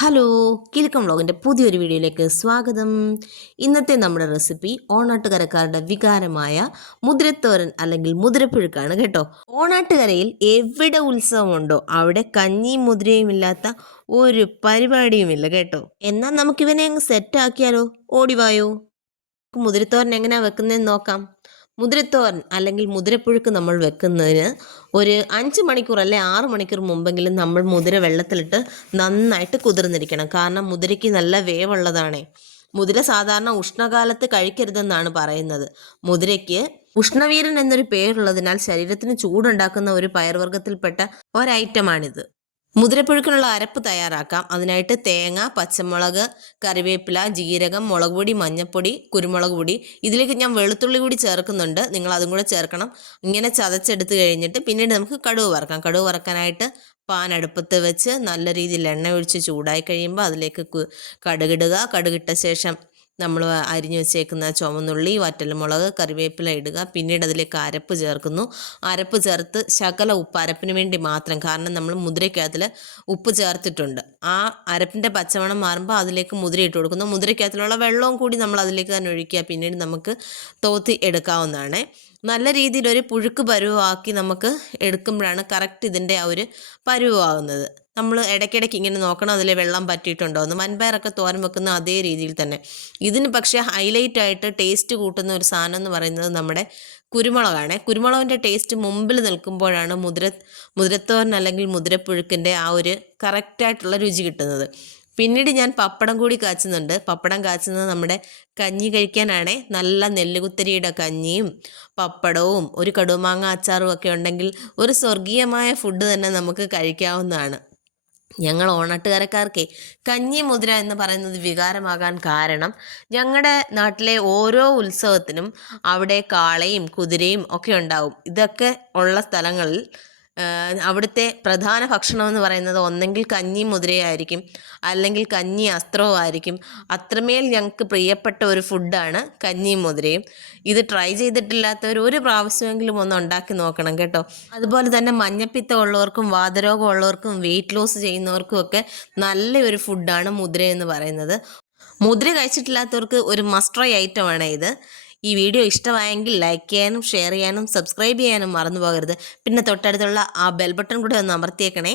Hello, Kilukkam വ്ളോഗിൻ്റെ പുതിയൊരു വീഡിയോയിലേക്ക് സ്വാഗതം. ഇന്നത്തെ നമ്മുടെ റെസിപ്പി ഓണാട്ടുകരക്കാരുടെ വികാരമായ മുതിരത്തോരൻ അല്ലെങ്കിൽ മുതിരപ്പുഴുക്കാണ് കേട്ടോ. ഓണാട്ടുകരയിൽ എവിടെ ഉത്സവമുണ്ടോ അവിടെ കഞ്ഞിയും മുതിരയും ഇല്ലാത്ത ഒരു പരിപാടിയുമില്ല കേട്ടോ. എന്നാൽ നമുക്കിവനെ അങ്ങ് സെറ്റാക്കിയാലോ? ഓടിവായോ. മുതിരത്തോരൻ എങ്ങനെയാണ് വെക്കുന്നതെന്ന് നോക്കാം. മുതിരത്തോരൻ അല്ലെങ്കിൽ മുതിരപ്പുഴുക്ക് നമ്മൾ വെക്കുന്നതിന് ഒരു 5 മണിക്കൂർ അല്ലെ 6 മണിക്കൂർ മുമ്പെങ്കിലും നമ്മൾ മുതിര വെള്ളത്തിലിട്ട് നന്നായിട്ട് കുതിർന്നിരിക്കണം. കാരണം മുതിരയ്ക്ക് നല്ല വേവുള്ളതാണേ. മുതിര സാധാരണ ഉഷ്ണകാലത്ത് കഴിക്കരുതെന്നാണ് പറയുന്നത്. മുതിരയ്ക്ക് ഉഷ്ണവീരൻ എന്നൊരു പേരുള്ളതിനാൽ ശരീരത്തിന് ചൂടുണ്ടാക്കുന്ന ഒരു പയർവർഗ്ഗത്തിൽപ്പെട്ട ഒരൈറ്റമാണിത്. മുതിരപ്പുഴുക്കിനുള്ള അരപ്പ് തയ്യാറാക്കാം. അതിനായിട്ട് തേങ്ങ, പച്ചമുളക്, കറിവേപ്പില, ജീരകം, മുളക് പൊടി, മഞ്ഞൾപ്പൊടി, കുരുമുളക് പൊടി, ഇതിലേക്ക് ഞാൻ വെളുത്തുള്ളി കൂടി ചേർക്കുന്നുണ്ട്. നിങ്ങൾ അതും കൂടെ ചേർക്കണം. ഇങ്ങനെ ചതച്ചെടുത്ത് കഴിഞ്ഞിട്ട് പിന്നീട് നമുക്ക് കടുക് വറക്കാം. കടുക് വറക്കാനായിട്ട് പാൻ അടുപ്പത്ത് വെച്ച് നല്ല രീതിയിൽ എണ്ണ ഒഴിച്ച് ചൂടായി കഴിയുമ്പോൾ അതിലേക്ക് കടുകിടുക. കടുകിട്ട ശേഷം നമ്മൾ അരിഞ്ഞു വെച്ചേക്കുന്ന ചുവന്നുള്ളി, വറ്റൽമുളക്, കറിവേപ്പില ഇടുക. പിന്നീട് അതിലേക്ക് അരപ്പ് ചേർക്കുന്നു. അരപ്പ് ചേർത്ത് ശകല ഉപ്പ്, അരപ്പിന് വേണ്ടി മാത്രം, കാരണം നമ്മൾ മുതിരയ്ക്കകത്തിൽ ഉപ്പ് ചേർത്തിട്ടുണ്ട്. ആ അരപ്പിൻ്റെ പച്ചമണം മാറുമ്പോൾ അതിലേക്ക് മുതിര ഇട്ട് കൊടുക്കുന്നു. മുതിരയ്ക്കകത്തിലുള്ള വെള്ളവും കൂടി നമ്മൾ അതിലേക്ക് തന്നെ ഒഴിക്കുക. പിന്നീട് നമുക്ക് തോത്തി എടുക്കാവുന്നതാണ്. നല്ല രീതിയിൽ ഒരു പുഴുക്ക് പരുവമാക്കി നമുക്ക് എടുക്കുമ്പോഴാണ് കറക്റ്റ് ഇതിൻ്റെ ആ ഒരു പരുവമാകുന്നത്. നമ്മൾ ഇടയ്ക്കിടയ്ക്ക് ഇങ്ങനെ നോക്കണം അതിലെ വെള്ളം പറ്റിയിട്ടുണ്ടോ എന്ന്. വൻപയറൊക്കെ തോരൻ വെക്കുന്ന അതേ രീതിയിൽ തന്നെ. ഇതിന് പക്ഷേ ഹൈലൈറ്റ് ആയിട്ട് ടേസ്റ്റ് കൂട്ടുന്ന ഒരു സാധനം എന്ന് പറയുന്നത് നമ്മുടെ കുരുമുളകാണ്. കുരുമുളകിൻ്റെ ടേസ്റ്റ് മുമ്പിൽ നിൽക്കുമ്പോഴാണ് മുതിരത്തോരൻ അല്ലെങ്കിൽ മുതിരപ്പുഴുക്കിൻ്റെ ആ ഒരു കറക്റ്റായിട്ടുള്ള രുചി കിട്ടുന്നത്. പിന്നീട് ഞാൻ പപ്പടം കൂടി കാച്ചുന്നുണ്ട്. പപ്പടം കാച്ചുന്നത് നമ്മുടെ കഞ്ഞി കഴിക്കാനാണേ. നല്ല നെല്ലുകുത്തരിയുടെ കഞ്ഞിയും പപ്പടവും ഒരു കടുമാങ്ങ അച്ചാറും ഒക്കെ ഉണ്ടെങ്കിൽ ഒരു സ്വർഗീയമായ ഫുഡ് തന്നെ നമുക്ക് കഴിക്കാവുന്നതാണ്. ഞങ്ങൾ ഓണാട്ടുകരക്കാർക്ക് കഞ്ഞി മുതിര എന്ന് പറയുന്നത് വികാരമാകാൻ കാരണം ഞങ്ങളുടെ നാട്ടിലെ ഓരോ ഉത്സവത്തിനും അവിടെ കാളയും കുതിരയും ഒക്കെ ഉണ്ടാവും. ഇതൊക്കെ ഉള്ള സ്ഥലങ്ങളിൽ അവിടുത്തെ പ്രധാന ഭക്ഷണം എന്ന് പറയുന്നത് ഒന്നെങ്കിൽ കഞ്ഞി മുതിരയായിരിക്കും, അല്ലെങ്കിൽ കഞ്ഞി അസ്ത്രവുമായിരിക്കും. അത്രമേൽ ഞങ്ങൾക്ക് പ്രിയപ്പെട്ട ഒരു ഫുഡാണ് കഞ്ഞിയും മുതിരയും. ഇത് ട്രൈ ചെയ്തിട്ടില്ലാത്തവർ ഒരു പ്രാവശ്യമെങ്കിലും ഒന്ന് ഉണ്ടാക്കി നോക്കണം കേട്ടോ. അതുപോലെ തന്നെ മഞ്ഞപ്പിത്തം ഉള്ളവർക്കും വാതരോഗം ഉള്ളവർക്കും വെയിറ്റ് ലോസ് ചെയ്യുന്നവർക്കും ഒക്കെ നല്ലൊരു ഫുഡാണ് മുതിര എന്ന് പറയുന്നത്. മുതിര കഴിച്ചിട്ടില്ലാത്തവർക്ക് ഒരു മസ്റ്റ് ട്രൈ ഐറ്റമാണ് ഇത്. ഈ വീഡിയോ ഇഷ്ടമായെങ്കിൽ ലൈക്ക് ചെയ്യാനും ഷെയർ ചെയ്യാനും സബ്സ്ക്രൈബ് ചെയ്യാനും മറന്നു പോകരുത്. പിന്നെ തൊട്ടടുത്തുള്ള ആ ബെൽ ബട്ടൺ കൂടെ ഒന്ന് അമർത്തിയേക്കണേ.